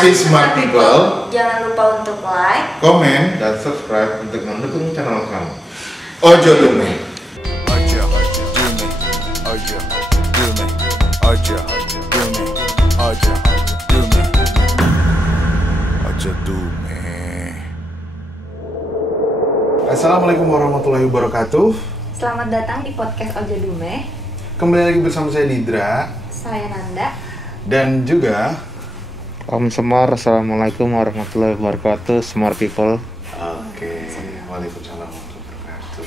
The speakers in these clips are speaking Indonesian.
Smart people, jangan lupa untuk like, komen, dan subscribe untuk mendukung channel kami. Ojo Dume. Ojo Dume. Ojo Dume. Ojo Dume. Ojo Dume. Ojo Dume. Assalamualaikum warahmatullahi wabarakatuh. selamat datang di podcast Ojo Dume. Kembali lagi bersama saya Didra Saya Nanda. dan juga Om Semar, Assalamualaikum warahmatullahi wabarakatuh, Smart People. Oke, waalaikumsalam warahmatullahi wabarakatuh.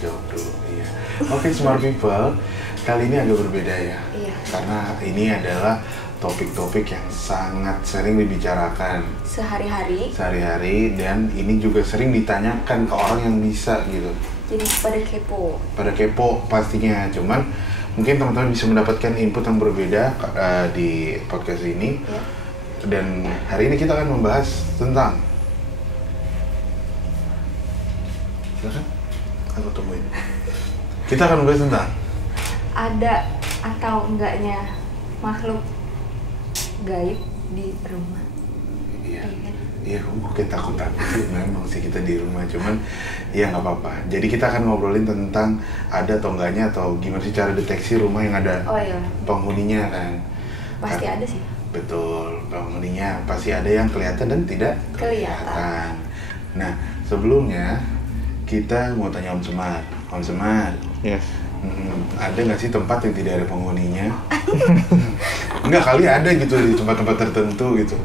Jawab dulu, iya. Oke, Smart People, kali ini agak berbeda ya. Iya. Karena ini adalah topik-topik yang sangat sering dibicarakan Sehari-hari, dan ini juga sering ditanyakan ke orang yang bisa gitu. jadi pada kepo. Pada kepo pastinya, cuman mungkin teman-teman bisa mendapatkan input yang berbeda di podcast ini. Ya. Dan hari ini kita akan membahas tentang, silakan, aku tungguin. Kita akan membahas tentang Ada atau enggaknya makhluk gaib di rumah? iya, Iya kan? iya, aku kayak takut sih, memang sih kita di rumah, cuman ya nggak apa-apa. Jadi kita akan ngobrolin tentang ada atau enggaknya, atau gimana sih cara deteksi rumah yang ada Oh iya, penghuninya kan. pasti ada sih. Betul, penghuninya pasti ada yang kelihatan dan tidak Kelihatan. Nah, sebelumnya kita mau tanya Om Semar. Om Semar, Yes. ada nggak sih tempat yang tidak ada penghuninya? Enggak, kali ada gitu di tempat-tempat tertentu gitu.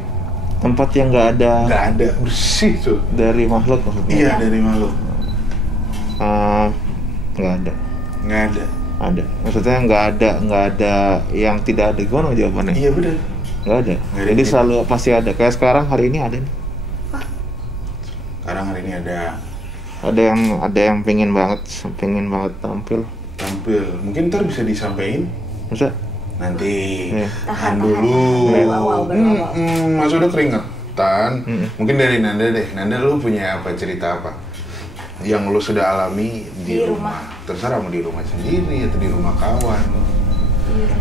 Tempat yang nggak ada Nggak ada, bersih tuh. dari makhluk maksudnya? Iya, dari makhluk. Nggak ada. Nggak ada. Ada. Maksudnya nggak ada yang tidak ada. Gimana jawabannya? Iya benar. Nggak ada. Nggak ada. Jadi selalu pasti ada. Kayak sekarang hari ini ada nih. Sekarang hari ini ada Ada yang pengen banget tampil. Mungkin ntar bisa disampaikan Masa? nanti. Iya. Tahan Tahan. dulu. Berawal. Mas udah keringetan. Mm-mm. Mungkin dari Nanda deh. Nanda, lu punya apa, cerita apa yang lu sudah alami di Di rumah? Terserah mau di rumah sendiri atau di rumah kawan. Iya.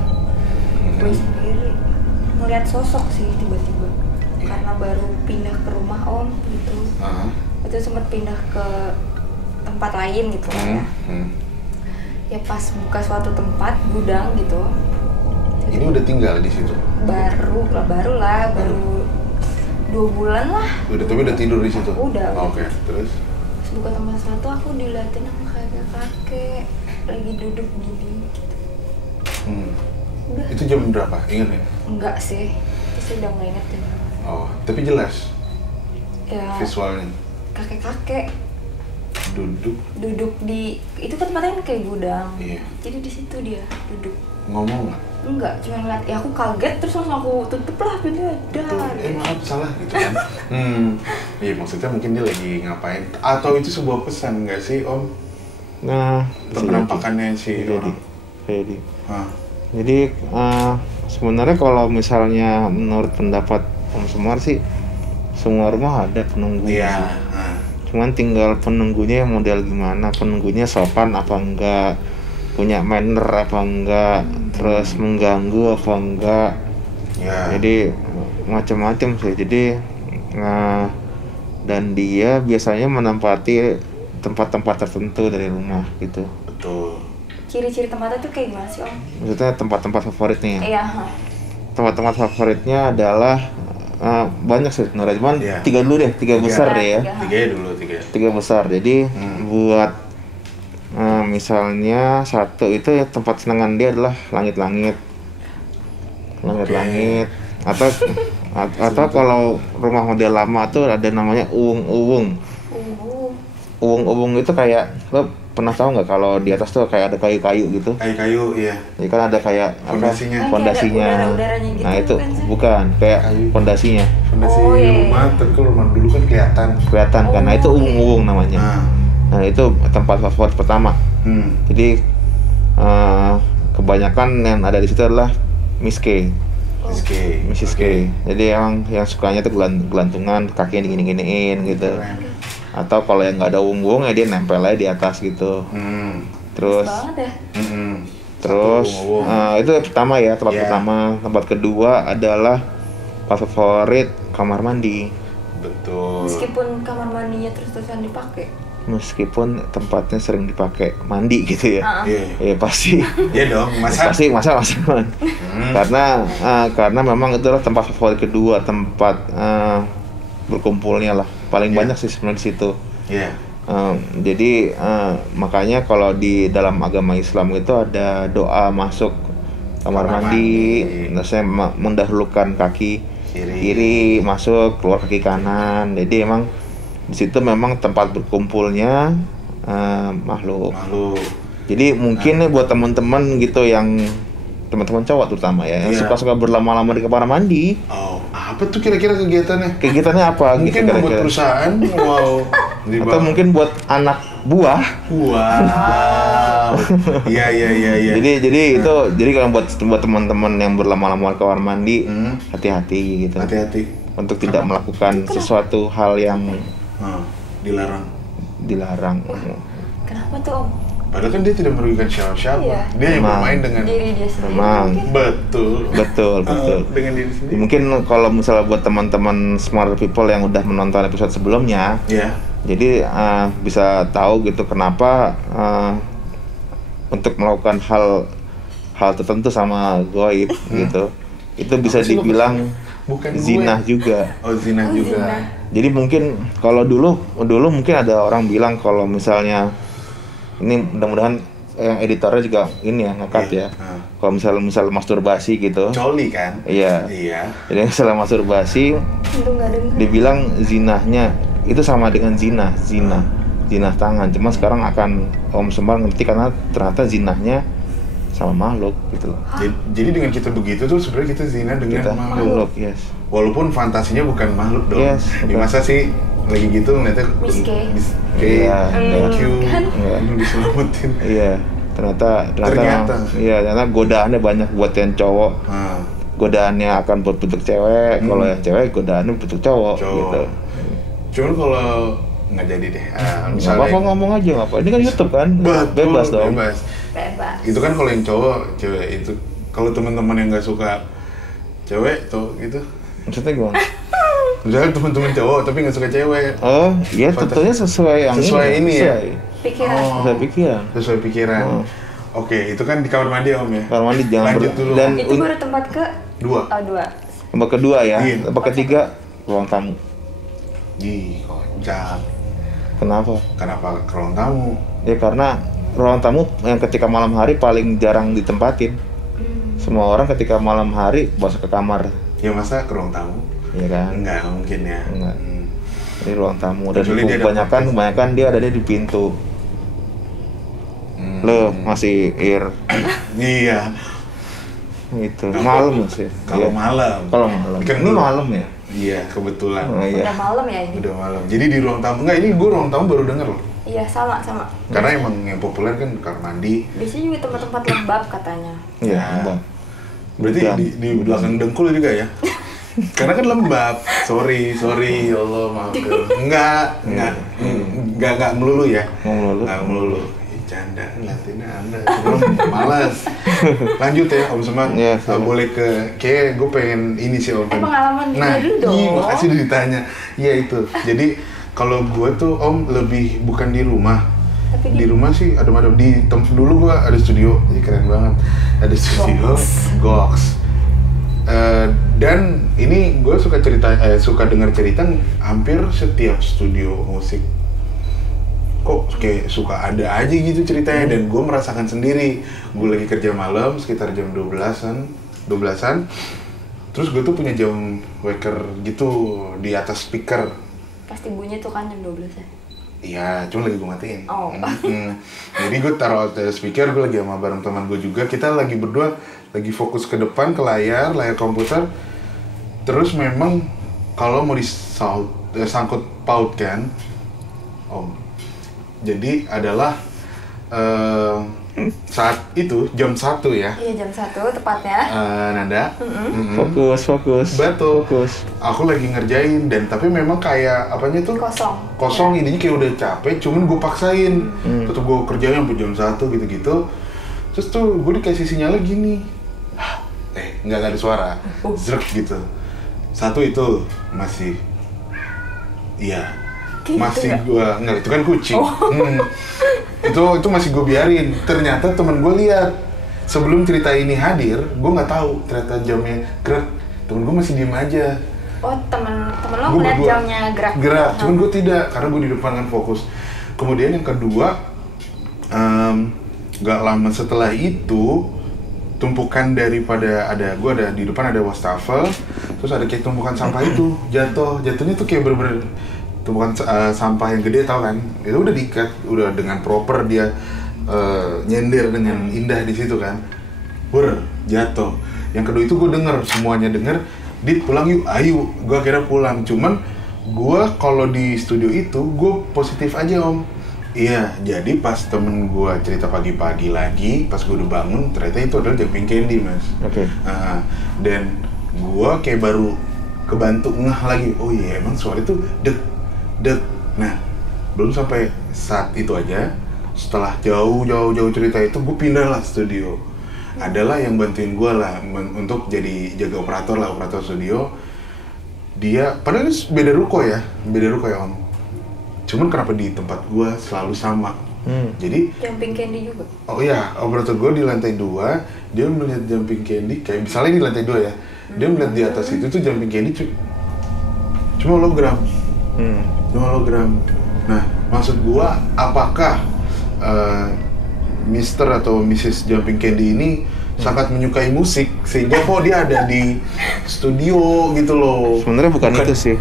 Gue sendiri ngeliat sosok sih tiba-tiba. Iya. Karena baru pindah ke rumah om gitu. Heeh. Itu sempat pindah ke tempat lain gitu ya. Ya pas buka suatu tempat gudang gitu. Ini udah tinggal di situ. Baru 2 bulan lah. Tapi udah tidur di situ. Udah. Oke, terus Pas buka tempat satu aku diliatin sama kakek lagi duduk gini gitu. Udah. itu jam berapa? Ingat ya? Enggak sih. Terus saya udah nggak inget ya. Oh, tapi jelas Ya visualnya. kakek-kakek Duduk di itu kan tempatnya kan kayak gudang. Iya. Jadi di situ dia duduk. ngomong nggak? Enggak, cuma ngeliat, ya aku kaget terus langsung aku tutup lah pintunya. Betul. Dar. Maaf salah gitu kan. Iya, maksudnya mungkin dia lagi ngapain, atau itu sebuah pesan nggak sih Om? Nah, Penampakannya si jadi. orang. Hah. Jadi sebenarnya kalau misalnya menurut pendapat Om Semar sih, semua rumah ada penunggu. Iya. Cuman tinggal penunggunya yang model gimana, penunggunya sopan apa enggak, punya manner apa enggak, terus mengganggu apa enggak. Ya. Jadi macam-macam sih. Jadi dan dia biasanya menempati tempat-tempat tertentu dari rumah gitu. Betul. Ciri-ciri tempatnya tuh kayak gimana sih om? Maksudnya tempat-tempat favoritnya. Iya. Tempat-tempat favoritnya adalah banyak sih sebenarnya, cuman Iya. tiga dulu deh, tiga besar deh ya. Tiga besar. Jadi buat misalnya satu itu ya tempat senangan dia adalah langit-langit, atau kalau rumah model lama tuh ada namanya uwung-uwung. Uwung-uwung itu kayak, lo pernah tahu nggak kalau di atas tuh kayak ada kayu-kayu gitu? Kayu, iya. Jadi kan ada kayak Fondasinya. fondasinya. Kayak ada udara-udaranya gitu Nah itu kan sih? bukan kayak Kayu. fondasinya. Fondasi Oh, iya. rumah, tapi kalau rumah dulu kan kelihatan. Karena itu uwung-uwung namanya. Nah. Nah itu tempat favorit pertama. Jadi kebanyakan yang ada di situ adalah Miss K, Mrs. K. Jadi emang yang sukanya tuh gelantungan, kakinya digini-giniin gitu. Keren. Atau kalau yang nggak ada uwung ya dia nempel aja di atas gitu. Terus Banget ya. Terus Satu uwung. itu yang pertama ya, tempat Yeah. pertama. Tempat kedua adalah tempat favorit kamar mandi. Betul. Meskipun kamar mandinya terus-terusan dipakai. Meskipun tempatnya sering dipakai mandi gitu ya. Iya. Ya pasti. Iya dong, masa. Pasti masa. Karena memang itu adalah tempat favorit kedua, tempat berkumpulnya lah. Paling banyak sih sebenarnya di situ. Iya. Jadi makanya kalau di dalam agama Islam itu ada doa masuk kamar mandi. Nah, saya mendahulukan kaki kiri masuk, keluar kaki kanan. Jadi emang di situ memang tempat berkumpulnya makhluk. Jadi mungkin nih buat teman-teman gitu yang teman-teman cowok terutama ya, yang suka berlama-lama di kamar mandi. Oh, apa tuh kira-kira kegiatannya? Kegiatannya apa? Mungkin gitu, buat perusahaan, atau mungkin buat anak buah. Wow. Iya. Jadi itu kalau buat teman-teman yang berlama-lama di kamar mandi, hati-hati gitu. Hati-hati. Untuk tidak melakukan sesuatu hal yang dilarang. Kenapa tuh Om? Padahal kan dia tidak merugikan siapa-siapa. Iya. Dia yang bermain dengan diri dia sendiri. Memang. Betul. Dengan diri sendiri. Mungkin kalau misalnya buat teman-teman smart people yang udah menonton episode sebelumnya, jadi bisa tahu gitu kenapa untuk melakukan hal tertentu sama goib gitu, itu bisa dibilang zinah juga. Oh, zinah juga. Jadi mungkin kalau dulu mungkin ada orang bilang kalau misalnya ini mudah-mudahan yang editornya juga ini ya ngekat ya. Kalau misal masturbasi gitu. Coli kan? Iya. Jadi misalnya masturbasi, dibilang zinahnya itu sama dengan zina tangan. Cuma sekarang akan Om Sembar ngerti karena ternyata zinahnya sama makhluk gitu loh. Jadi dengan kita begitu tuh sebenarnya kita zina dengan makhluk. Yes. Walaupun fantasinya bukan makhluk dong. Yes, di masa sih lagi gitu ngeliatnya Miss K. Thank you. Diselamatin. Iya. Ternyata godaannya banyak buat yang cowok. Godaannya akan berbentuk cewek, kalau yang cewek godaannya berbentuk cowok. Gitu. Cuman kalau nggak jadi deh. Misalnya apa ngomong aja nggak apa. Ini kan YouTube kan, bebas dong. Bebas. Itu kan kalau yang cowok, cewek itu. Kalau teman-teman yang nggak suka cewek tuh gitu. Maksudnya gimana? Misalnya teman-teman cowok tapi nggak suka cewek. Oh, iya tentunya sesuai yang ini ya. Pikiran. Sesuai pikiran. Oke, itu kan di kamar mandi Om ya. Kamar mandi jangan lanjut dulu. Dan itu baru tempat dua. Tempat kedua ya. Tempat ketiga ruang tamu. Ih, kocak. Kenapa ke ruang tamu? Ya karena ruang tamu yang ketika malam hari paling jarang ditempatin. Semua orang ketika malam hari masuk ke kamar. Ya masa ke ruang tamu? Iya kan? Enggak mungkin ya. Enggak. Di ruang tamu dan kebanyakan dia ada di pintu. Loh, masih Iya. Itu malam sih. Kalau malam. Ini malam ya? Iya, kebetulan. Udah malam ya ini. Udah malam. Jadi di ruang tamu ini gue ruang tamu baru denger loh. Iya, sama. Karena emang yang populer kan kamar mandi. Biasanya juga tempat-tempat lembab katanya. Iya, lembab. Berarti di belakang dengkul juga ya? Karena kan lembab. Sorry, ya Allah, maafkan. Enggak melulu ya. Enggak melulu. Canda, ngeliatinnya Anda. Malas. Lanjut ya, Om Semang. Iya, boleh kayak gue pengen ini sih Om. Pengalaman kita dulu dong. Iya, makasih udah ditanya. Iya itu. Jadi kalau gue tuh Om lebih bukan di rumah. Tapi di rumah sih adem-adem. Dulu gue ada studio, jadi keren banget. Ada studio, Gox. Dan ini gue suka dengar cerita hampir setiap studio musik kok kayak suka ada aja gitu ceritanya. Dan gue merasakan sendiri. Gue lagi kerja malam sekitar jam 12-an. Terus gue tuh punya jam waker gitu di atas speaker. Pasti bunyi tuh kan jam 12 ya? Iya, cuma lagi gue matiin. Jadi gue taruh atas speaker, gue lagi sama bareng teman gue juga. Kita lagi berdua lagi fokus ke depan ke layar komputer. Terus memang kalau mau sangkut paut kan, Om. Jadi adalah saat itu jam 1 ya. Iya, jam 1 tepatnya. Nanda. Fokus. Betul. Fokus. Aku lagi ngerjain tapi memang kayak apanya tuh? Kosong. Ininya kayak udah capek, cuman gue paksain. Tetep gue kerjain sampai jam 1 gitu-gitu. Terus tuh gue dikasih sinyalnya gini. Nggak ada suara. Zrek gitu. Satu itu masih, iya, Kayak masih gitu gua nggak, itu kan kucing. Itu masih gue biarin. Ternyata temen gue lihat sebelum cerita ini hadir, gue nggak tahu ternyata jamnya gerak. Temen gue masih diem aja. Oh, temen lo Gua ngeliat berdua jamnya gerak? gerak, cuman gue tidak, karena gue di depan kan fokus. Kemudian yang kedua, nggak lama setelah itu, tumpukan daripada gue ada di depan ada wastafel, terus ada kayak tumpukan sampah itu jatuhnya tuh kayak bener-bener tumpukan sampah yang gede, tau kan? Itu udah diikat, udah dengan proper dia nyender dengan indah di situ kan, jatuh. Yang kedua itu gue denger, semuanya denger, Dit pulang yuk, ayo. Gue akhirnya pulang, cuman gue kalau di studio itu gue positif aja om. Iya, jadi pas temen gue cerita pagi-pagi lagi, pas gue udah bangun, ternyata itu adalah jumping candy mas. Oke. Dan gue kayak baru kebantu ngeh lagi, oh iya emang suara itu dek. Nah, belum sampai saat itu aja, setelah jauh cerita itu, gue pindah lah studio. Adalah yang bantuin gue lah untuk jadi jaga operator studio. Dia, padahal ini beda ruko ya om. Cuman kenapa di tempat gue selalu sama? Jadi Jumping candy juga? Oh iya, operator gue di lantai 2, dia melihat jumping candy, kayak misalnya di lantai 2 ya, dia melihat di atas itu tuh jumping candy cuma hologram. Hologram. Nah, maksud gue, apakah Mr. atau Mrs. Jumping Candy ini sangat menyukai musik sehingga kok dia ada di studio gitu loh? Sebenarnya bukan itu sih.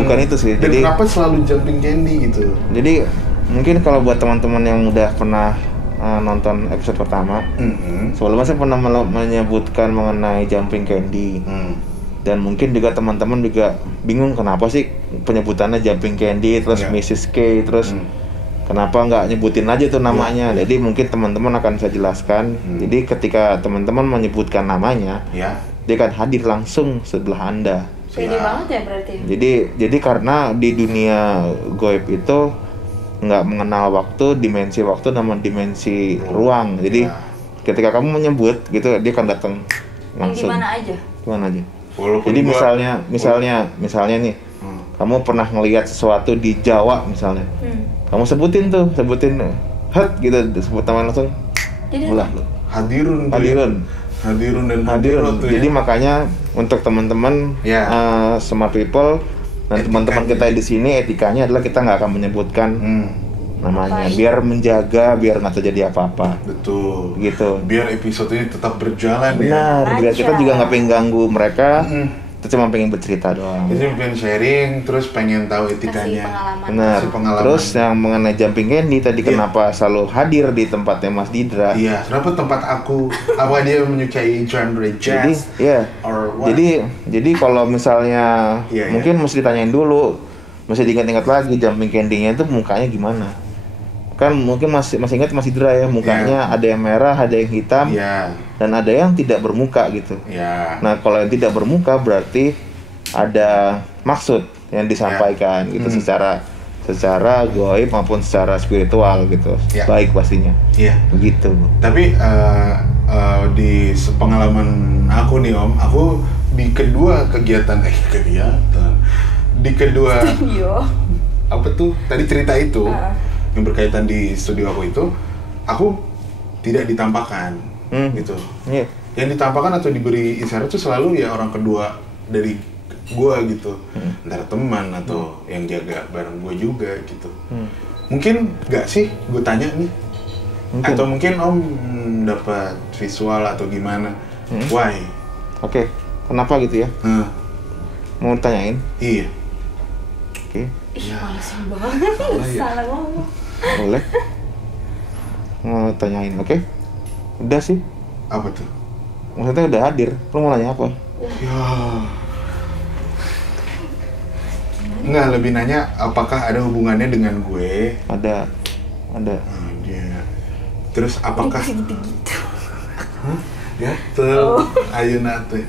Bukan itu sih. Dan Jadi kenapa selalu Jumping Candy gitu? Jadi mungkin kalau buat teman-teman yang udah pernah nonton episode pertama, sebelumnya saya pernah menyebutkan mengenai Jumping Candy. Dan mungkin juga teman-teman juga bingung kenapa sih penyebutannya Jumping Candy, terus Mrs. K, terus kenapa nggak nyebutin aja tuh namanya. Jadi mungkin teman-teman akan saya jelaskan. Jadi ketika teman-teman menyebutkan namanya, dia akan hadir langsung sebelah Anda. Pede banget ya berarti? Jadi karena di dunia goib itu nggak mengenal waktu, dimensi waktu sama dimensi ruang. Jadi ketika kamu menyebut gitu, dia akan datang langsung. Di mana aja? Kemana aja? Walaupun Jadi misalnya nih, kamu pernah ngelihat sesuatu di Jawa misalnya, kamu sebutin, hat gitu, sebut nama langsung. Jadi Hadirun. Jadi makanya untuk teman-teman smart people dan teman-teman kita di sini, etikanya adalah kita nggak akan menyebutkan namanya, biar menjaga, biar nggak terjadi apa-apa. Betul. Gitu. Biar episode ini tetap berjalan. Benar. Biar kita juga nggak pengen ganggu mereka. Kita cuma pengen bercerita doang. Jadi pengen sharing, terus pengen tahu etikanya. Benar. Terus yang mengenai Jumping Candy tadi, kenapa selalu hadir di tempatnya Mas Didra? Iya, kenapa tempat aku? Apa dia menyukai genre jazz? Jadi kalau misalnya mungkin mesti ditanyain dulu, mesti diingat-ingat lagi Jumping Candy-nya itu mukanya gimana? Kan mungkin masih ingat Mas Didra ya, mukanya ada yang merah, ada yang hitam, dan ada yang tidak bermuka gitu. Nah, kalau yang tidak bermuka berarti ada maksud yang disampaikan gitu, secara goib maupun secara spiritual gitu. Baik pastinya. Begitu. Tapi di pengalaman aku nih om, aku di kedua kegiatan di kedua apa tuh tadi cerita itu yang berkaitan di studio aku itu, aku tidak ditampakkan gitu. Yang ditampakkan atau diberi isyarat itu selalu ya orang kedua dari gua gitu, antara teman atau yang jaga bareng gua juga gitu. Mungkin nggak sih gue tanya nih, atau mungkin om dapat visual atau gimana? Why? Oke, kenapa gitu ya? Mau tanyain? Iya. Ih, males banget. Salah ngomong. Boleh. Mau tanyain, oke? Udah sih. Apa tuh? Maksudnya udah hadir. Lo mau nanya apa? Ya. Enggak, lebih nanya apakah ada hubungannya dengan gue? Ada. Ada. Terus apakah? Ya, tuh. Ayo nate.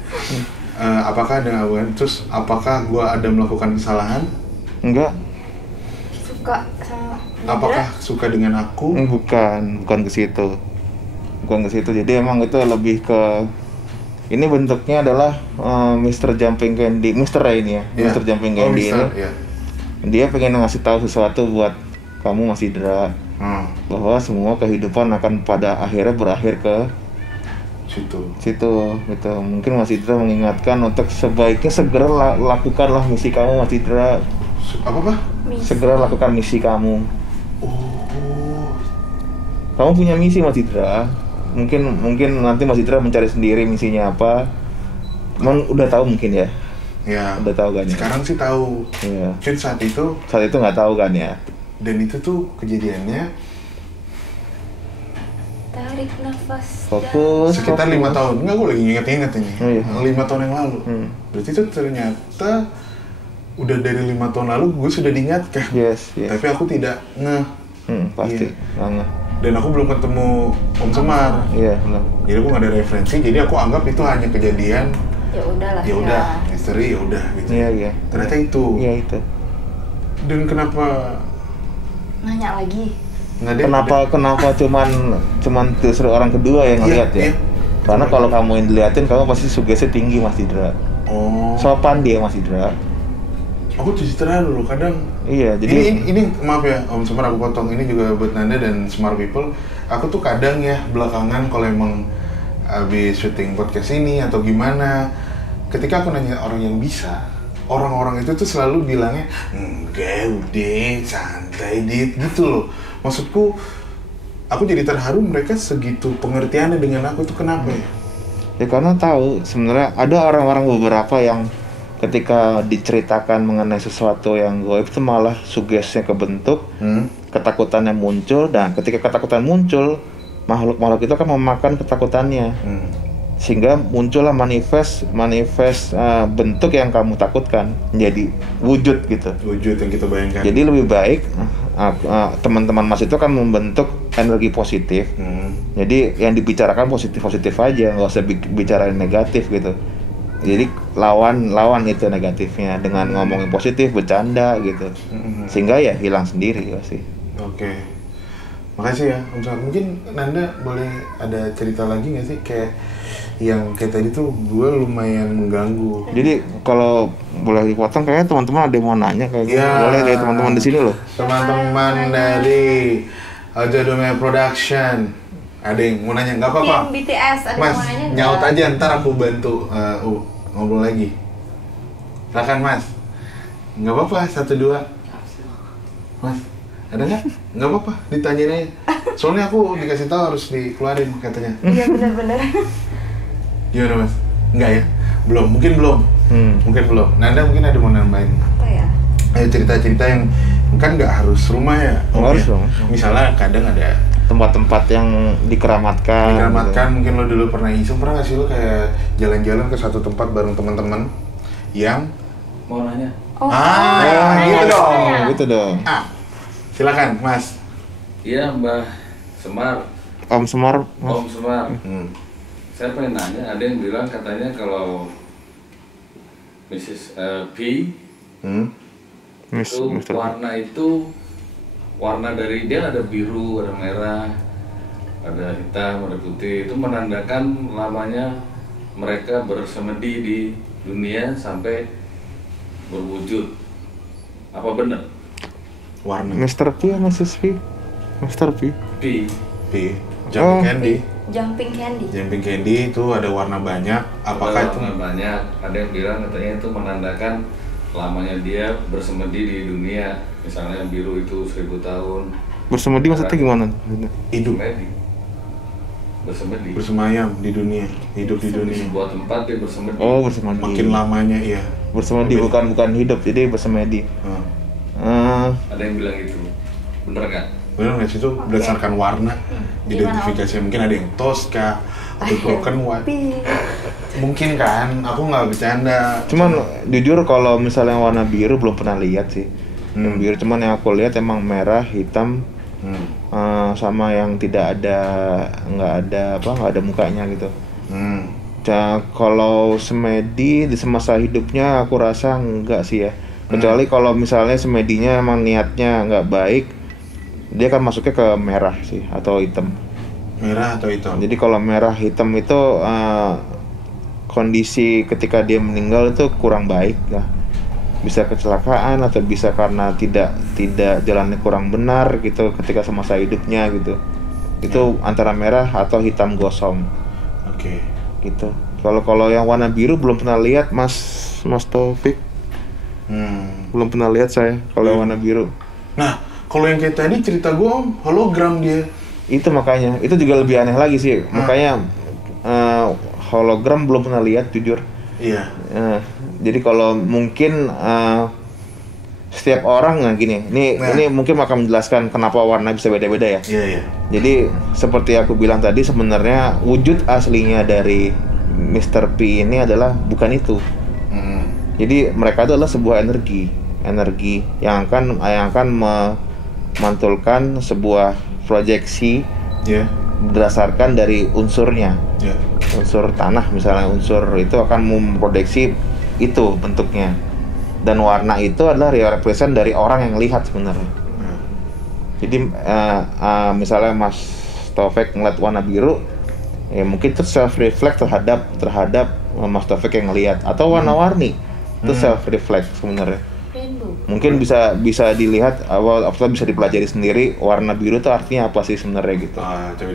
Apakah ada hubungan? Terus apakah gue ada melakukan kesalahan? Enggak. Suka sama Apakah suka dengan aku? Bukan ke situ. Jadi emang itu lebih ke Ini bentuknya adalah Mr. Jumping Candy, Mr. ya ini ya, Iya. Mr. Jumping Oh, Candy Mister, ini. ya. Dia pengen ngasih tahu sesuatu buat kamu Mas Indra, bahwa semua kehidupan akan pada akhirnya berakhir ke Situ. situ gitu. Mungkin Mas Indra mengingatkan untuk sebaiknya segera lakukanlah misi kamu Mas Indra. Apa? Segera lakukan misi kamu. Oh. Kamu punya misi Mas Indra. Mungkin nanti Mas Indra mencari sendiri misinya apa. Emang udah tahu mungkin ya? Ya. Udah tahu kan ya? Sekarang sih tahu. Iya. Cuman saat itu Nggak tahu kan ya? dan itu tuh kejadiannya Tarik nafas. Fokus. sekitar 5 tahun. Enggak, gue lagi inget-inget ini. Oh, iya. 5 tahun yang lalu. Berarti itu ternyata udah dari 5 tahun lalu gue sudah diingatkan. Yes. Tapi aku tidak ngeh. Pasti. Iya. Nggak. Dan aku belum ketemu Om Semar. Iya, belum. Jadi aku nggak ada referensi. Jadi aku anggap itu hanya kejadian. Ya udahlah. Ya udah, misteri ya udah gitu. Iya. Ternyata itu. Iya itu. Dan kenapa Nanya lagi. nggak ada? Kenapa cuman justru orang kedua yang ngeliat ya? Iya. Karena kalau kamu yang diliatin, kamu pasti sugesti tinggi Mas Indra. Oh. Sopan dia Mas Indra. Aku cuci terlalu loh kadang. Iya, jadi Ini maaf ya Om Semar, aku potong. Ini juga buat Nanda dan Smart People. Aku tuh kadang ya belakangan kalau emang habis syuting podcast ini atau gimana, ketika aku nanya orang yang bisa, orang-orang itu tuh selalu bilangnya enggak, udah santai dit gitu loh. Maksudku, aku jadi terharu mereka segitu pengertiannya dengan aku itu kenapa ya? ya karena tahu sebenarnya ada orang-orang beberapa yang ketika diceritakan mengenai sesuatu yang gaib itu malah sugestinya kebentuk, ketakutannya muncul, dan ketika ketakutan muncul, makhluk-makhluk itu akan memakan ketakutannya. Sehingga muncullah manifest bentuk yang kamu takutkan menjadi wujud gitu. Wujud yang kita bayangkan. Jadi lebih baik teman-teman Mas itu akan membentuk energi positif. Jadi yang dibicarakan positif aja, nggak usah bicarain negatif gitu. Jadi lawan itu negatifnya dengan ngomongin positif, bercanda gitu. Sehingga ya hilang sendiri pasti. Oke. Makasih ya Om Sam. Mungkin Nanda boleh ada cerita lagi nggak sih kayak yang kayak tadi tuh gue lumayan mengganggu. Jadi kalau boleh dipotong kayaknya teman-teman ada yang mau nanya kayak gitu. Ya. Boleh dari teman-teman di sini loh. Teman-teman dari Aja Dunia Production. Ada yang mau nanya, nggak apa-apa. Tim BTS ada Mas, yang mau nanya nggak? nyaut aja ntar aku bantu ngobrol lagi. Silakan Mas. Nggak apa-apa, 1-2. Mas, ada nggak? Nggak apa-apa, ditanyain aja. Soalnya aku dikasih tahu harus dikeluarin katanya. Iya benar-benar. Gimana Mas? Nggak ya? Belum, mungkin belum. Mungkin belum. Nanda mungkin ada mau nambahin. Apa ya? Ayo cerita-cerita yang kan nggak harus rumah ya. Nggak harus ya? dong. Misalnya kadang ada Tempat-tempat yang dikeramatkan. mungkin lo dulu pernah nggak sih lo kayak jalan-jalan ke satu tempat bareng teman-teman yang Mau nanya? Oh, gitu dong. Gitu dong. Silakan Mas. Iya Mbah Semar, Om Semar. Om Semar. Hmm. Saya pengen nanya, ada yang bilang katanya kalau Mrs. P itu Mr. warna itu warna dari dia ada biru, ada merah, ada hitam, ada putih. Itu menandakan lamanya mereka bersemedi di dunia sampai berwujud. Apa benar? Warna Mr. P ya Mrs. P? Mr. P. P. P. Jumping Candy. Jumping Candy. Jumping Candy itu ada warna banyak. Apakah Ada itu? warna banyak. Ada yang bilang katanya itu menandakan lamanya dia bersemedi di dunia. Misalnya yang biru itu 1000 tahun. Bersemedi maksudnya gimana? Hidup. Bersemedi. Bersemedi. Bersemayam di dunia. Hidup di Di dunia. sebuah tempat dia bersemedi. Oh, bersemedi. Makin lamanya iya. Bersemedi bukan hidup, jadi bersemedi. Ada yang bilang gitu. Bener nggak? Benar nggak sih itu berdasarkan warna identifikasi, mungkin ada yang Tosca atau Broken White. Mungkin kan, aku nggak bercanda. Cuman jujur kalau misalnya warna biru belum pernah lihat sih. Yang biru cuman yang aku lihat emang merah, hitam, sama yang tidak ada nggak ada mukanya gitu. Kalau semedi di semasa hidupnya aku rasa enggak sih ya. Kecuali kalau misalnya semedinya emang niatnya nggak baik, dia akan masuknya ke merah sih atau hitam. Merah atau hitam? Jadi kalau merah hitam itu kondisi ketika dia meninggal itu kurang baik lah. Bisa kecelakaan atau bisa karena tidak jalannya kurang benar gitu ketika semasa hidupnya gitu. Itu antara merah atau hitam gosong. Oke. Gitu. Kalau yang warna biru belum pernah lihat Mas Taufik. Belum pernah lihat saya kalau yang warna biru. Nah, kalau yang kayak tadi cerita gue hologram dia. Itu makanya, itu juga lebih aneh lagi sih. Makanya hologram belum pernah lihat jujur. Iya. Jadi kalau mungkin setiap orang gini, ini mungkin akan menjelaskan kenapa warna bisa beda-beda ya. Iya. Jadi seperti aku bilang tadi, sebenarnya wujud aslinya dari Mr. P ini adalah bukan itu. Jadi mereka itu adalah sebuah energi yang akan memantulkan sebuah proyeksi berdasarkan dari unsurnya. Unsur tanah misalnya, unsur itu akan memproduksi itu bentuknya, dan warna itu adalah represent dari orang yang lihat sebenarnya. Jadi misalnya Mas Taufik ngeliat warna biru, ya mungkin itu self reflect terhadap Mas Taufik yang ngelihat, atau warna-warni itu self reflect sebenarnya. Mungkin bisa dilihat atau bisa dipelajari sendiri warna biru itu artinya apa sih sebenarnya gitu. Coba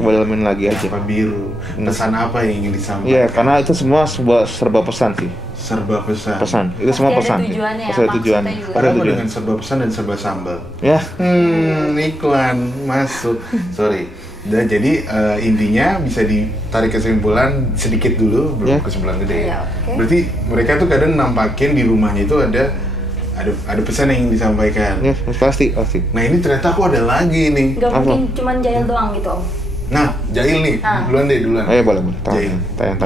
didalamin lagi aja. Apa biru? Pesan apa yang ingin disampaikan? Iya, karena itu semua serba pesan sih. Serba pesan. Itu semua pesan. Pasti ada tujuan. Apa dengan serba pesan dan serba sambal? Ya. Iklan masuk. Sorry. Dan jadi intinya bisa ditarik kesimpulan sedikit dulu, belum kesimpulan gede. Berarti mereka tuh kadang nampakin di rumahnya itu ada pesan yang ingin disampaikan. Ya, pasti. Nah ini ternyata aku ada lagi nih. Gak mungkin cuman jahil doang gitu Om. Nah, jahil nih, duluan. Ayo boleh. Tanya.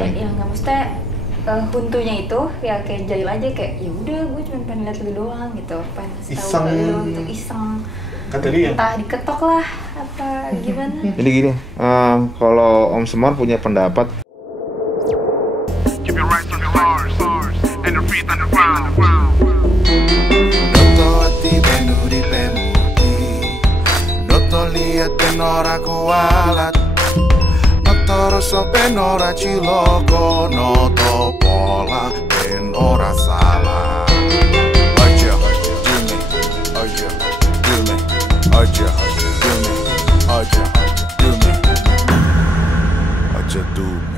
Ya nggak mesti huntunya itu ya kayak jahil aja, kayak ya udah gue cuma pengen lihat lu doang gitu, pengen tahu lu gitu, iseng. Kan tadi ya. Entah diketok lah apa gimana. Jadi gini, kalau Om Semar punya pendapat. Keep your right on the stars and your feet on the ground. Noto lihat penora kualat, noto rosso penora ciloko, noto pola penora salah. Aja, do me, aja, do me, aja, do me, aja, do me, aja do me.